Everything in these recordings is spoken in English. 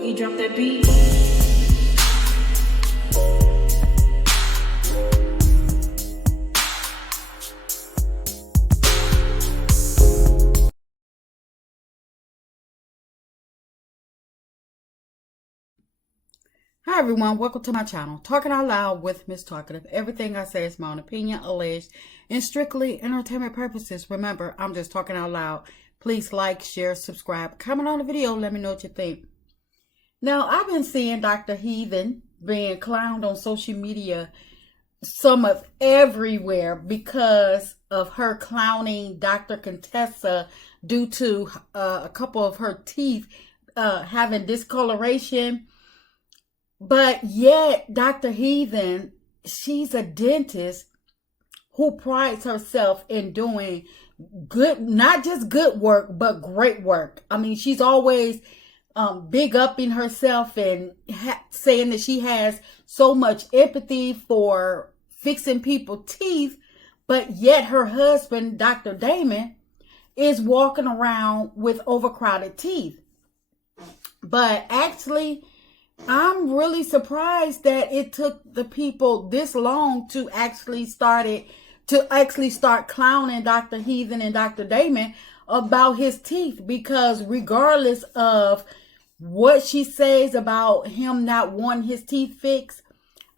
Boogie, drop that beat. Hi everyone, welcome to my channel, Talking Out Loud with Miss Talkative. Everything I say is my own opinion, alleged, and strictly entertainment purposes. Remember, I'm just talking out loud. Please like, share, subscribe, comment on the video, let me know what you think. Now, I've been seeing Dr. Heathen being clowned on social media some of everywhere because of her clowning Dr. Contessa due to a couple of her teeth having discoloration. But yet, Dr. Heathen, she's a dentist who prides herself in doing good, not just good work, but great work. I mean, she's always big upping herself and saying that she has so much empathy for fixing people's teeth. But yet her husband, Dr. Damon, is walking around with overcrowded teeth. But actually, I'm really surprised that it took the people this long to actually start clowning Dr. Heathen and Dr. Damon about his teeth, because regardless of what she says about him not wanting his teeth fixed,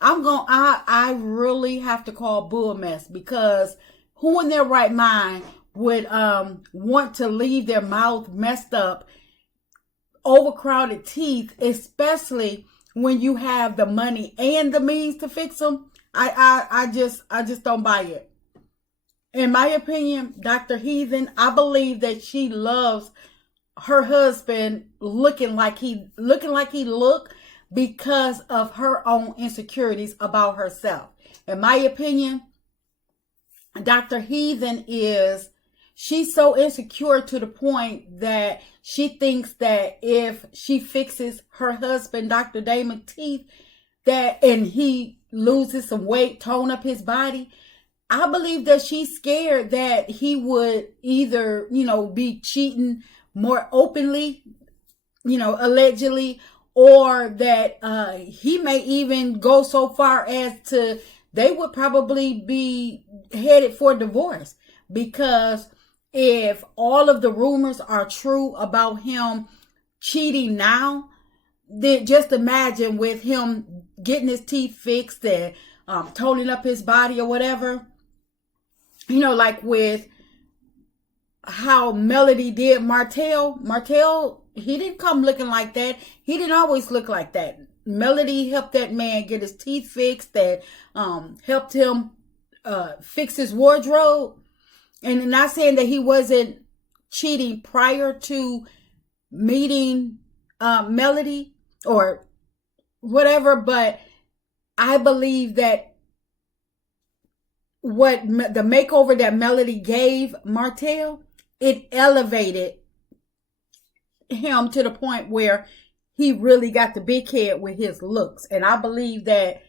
I really have to call bull a mess, because who in their right mind would want to leave their mouth messed up, overcrowded teeth, especially when you have the money and the means to fix them? I just don't buy it. In my opinion, Dr. Heathen, I believe that she loves her husband looking like he look because of her own insecurities about herself. In my opinion, Dr. Heathen she's so insecure to the point that she thinks that if she fixes her husband, Dr. Damon's teeth, and he loses some weight, tone up his body, I believe that she's scared that he would either, be cheating more openly, allegedly, or that he may even go so far as to, they would probably be headed for divorce. Because if all of the rumors are true about him cheating now, then just imagine with him getting his teeth fixed and toning up his body or whatever. Like with how Melody did Martell. Martell, he didn't come looking like that. He didn't always look like that. Melody helped that man get his teeth fixed, that helped him fix his wardrobe. And not saying that he wasn't cheating prior to meeting Melody or whatever, but I believe that the makeover that Melody gave Martell, it elevated him to the point where he really got the big head with his looks. And I believe that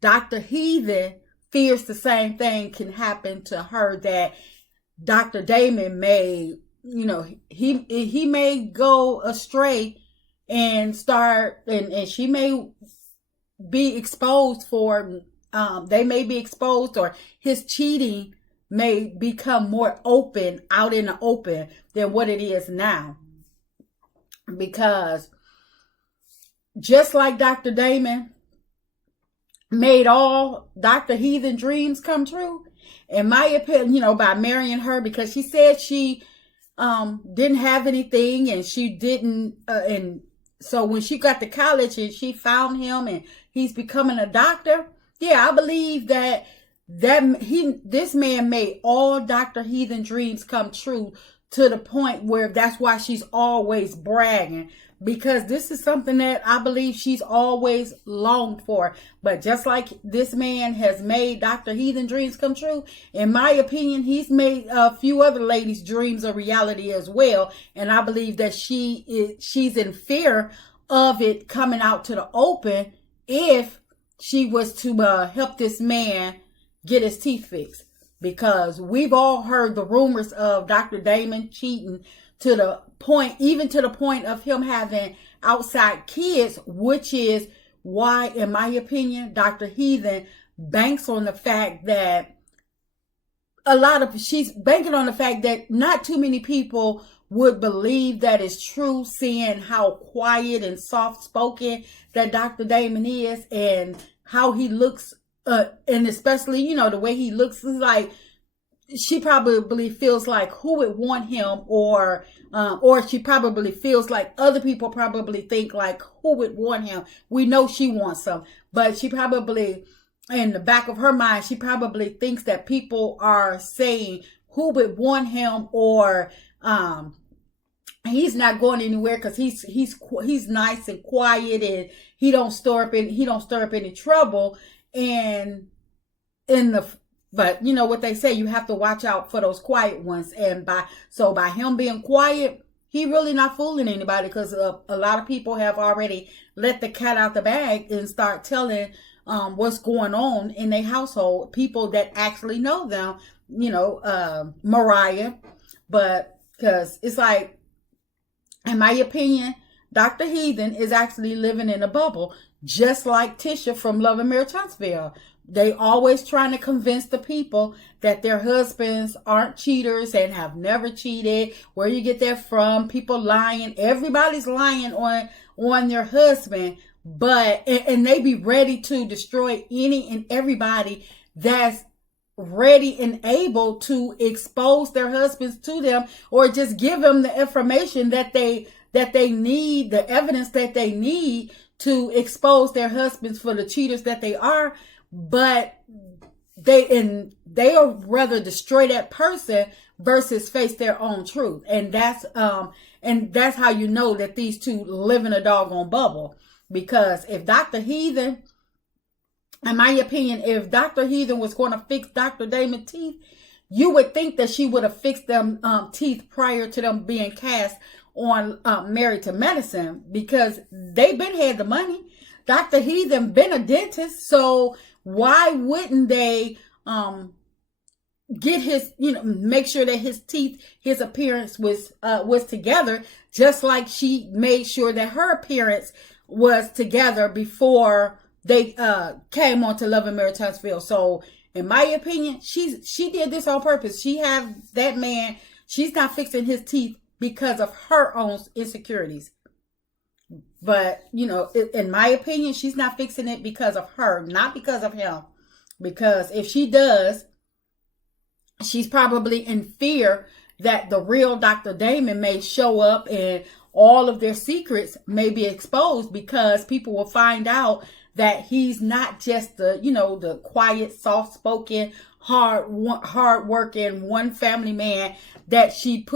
Dr. Heathen fears the same thing can happen to her, that Dr. Damon may, he may go astray and and she may be exposed for, they may be exposed, or his cheating may become more open, out in the open, than what it is now. Because just like Dr. Damon made all Dr. Heathen dreams come true, in my opinion, by marrying her, because she said she didn't have anything, and she didn't, and so when she got to college and she found him and he's becoming a doctor, yeah, I believe that this man made all Dr. Heathen dreams come true, to the point where that's why she's always bragging, because this is something that I believe she's always longed for. But just like this man has made Dr. Heathen dreams come true, in my opinion, he's made a few other ladies' dreams a reality as well. And I believe that she's in fear of it coming out to the open if she was to help this man get his teeth fixed. Because we've all heard the rumors of Dr. Damon cheating, to the point of him having outside kids, which is why, in my opinion, Dr. Heathen banks on the fact that she's banking on the fact that not too many people would believe that is true, seeing how quiet and soft spoken that Dr. Damon is, and how he looks, and especially, the way he looks is like, she probably feels like who would want him, or she probably feels like other people probably think like who would want him. We know she wants him, but she probably, in the back of her mind, she probably thinks that people are saying who would want him, or he's not going anywhere because he's nice and quiet, and he don't stir up any trouble. And but you know what they say, you have to watch out for those quiet ones. And by him being quiet, he really not fooling anybody, because a lot of people have already let the cat out the bag and start telling what's going on in their household. People that actually know them, Mariah. But because it's like, in my opinion, Dr. Heathen is actually living in a bubble, just like TISHA from Love and Marriage Huntsville. They always trying to convince the people that their husbands aren't cheaters and have never cheated. Where you get that from? People lying. Everybody's lying on their husband, and they be ready to destroy any and everybody that's ready and able to expose their husbands to them, or just give them the information that they need, the evidence that they need to expose their husbands for the cheaters that they are. But they'll rather destroy that person versus face their own truth. And that's how you know that these two live in a doggone bubble. Because if Dr. Heathen, in my opinion, if Dr. Heathen was going to fix Dr. Damon's teeth, you would think that she would have fixed them teeth prior to them being cast on Married to Medicine, because they been had the money. Dr. Heathen been a dentist, so why wouldn't they get his, make sure that his teeth, his appearance was together, just like she made sure that her appearance was together before they came on to Love and Marriage Huntsville. So in my opinion, she did this on purpose. She have that man, she's not fixing his teeth because of her own insecurities. But, in my opinion, she's not fixing it because of her, not because of him. Because if she does, she's probably in fear that the real Dr. Damon may show up and all of their secrets may be exposed, because people will find out that he's not just the quiet, soft-spoken, hard-working, one family man that she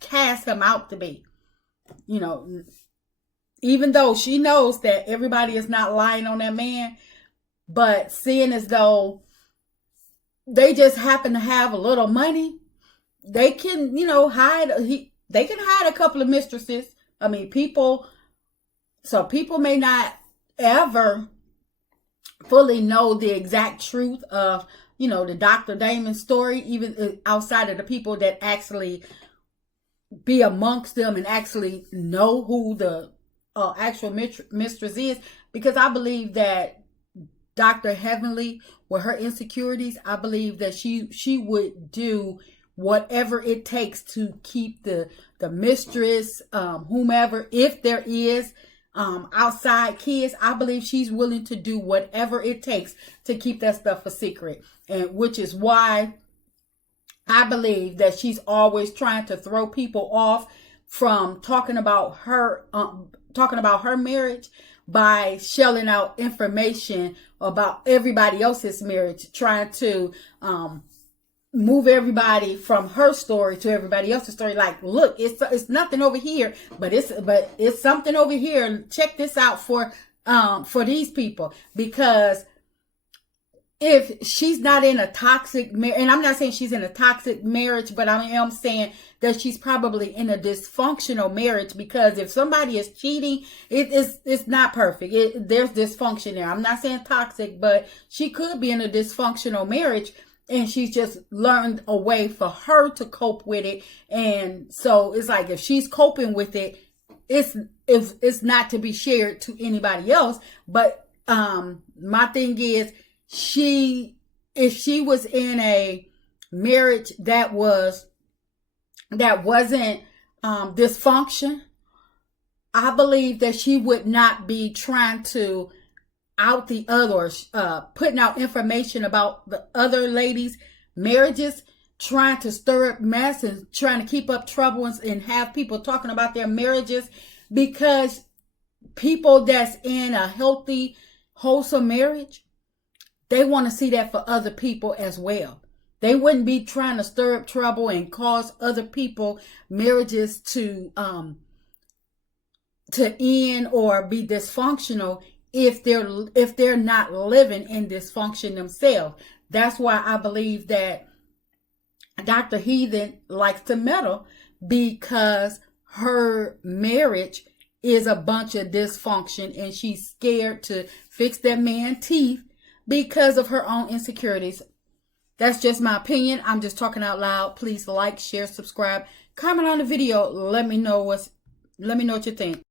casts him out to be. Even though she knows that everybody is not lying on that man, but seeing as though they just happen to have a little money, they can, hide. They can hide a couple of mistresses. I mean, people may not ever fully know the exact truth of, the Dr. Damon story, even outside of the people that actually be amongst them and actually know who the actual mistress is. Because I believe that Dr. Heavenly, with her insecurities, I believe that she would do whatever it takes to keep the mistress, whomever, if there is outside kids, I believe she's willing to do whatever it takes to keep that stuff a secret. And which is why I believe that she's always trying to throw people off from talking about her marriage by shelling out information about everybody else's marriage, trying to move everybody from her story to everybody else's story. Like, look, it's nothing over here, but it's something over here. Check this out for these people. Because if she's not in a toxic marriage, and I'm not saying she's in a toxic marriage, but I am saying that she's probably in a dysfunctional marriage. Because if somebody is cheating, it's not perfect. There's dysfunction there. I'm not saying toxic, but she could be in a dysfunctional marriage, and she's just learned a way for her to cope with it. And so it's like, if she's coping with it, it's if it's not to be shared to anybody else. But my thing is, if she was in a marriage that wasn't dysfunction, I believe that she would not be trying to out the others, putting out information about the other ladies' marriages, trying to stir up mess and trying to keep up trouble and have people talking about their marriages, because people that's in a healthy, wholesome marriage, they want to see that for other people as well. They wouldn't be trying to stir up trouble and cause other people marriages to end or be dysfunctional if they're not living in dysfunction themselves. That's why I believe that Dr. Heathen likes to meddle, because her marriage is a bunch of dysfunction and she's scared to fix that man's teeth because of her own insecurities. That's just my opinion. I'm just talking out loud. Please like, share, subscribe, comment on the video. Let me know what you think.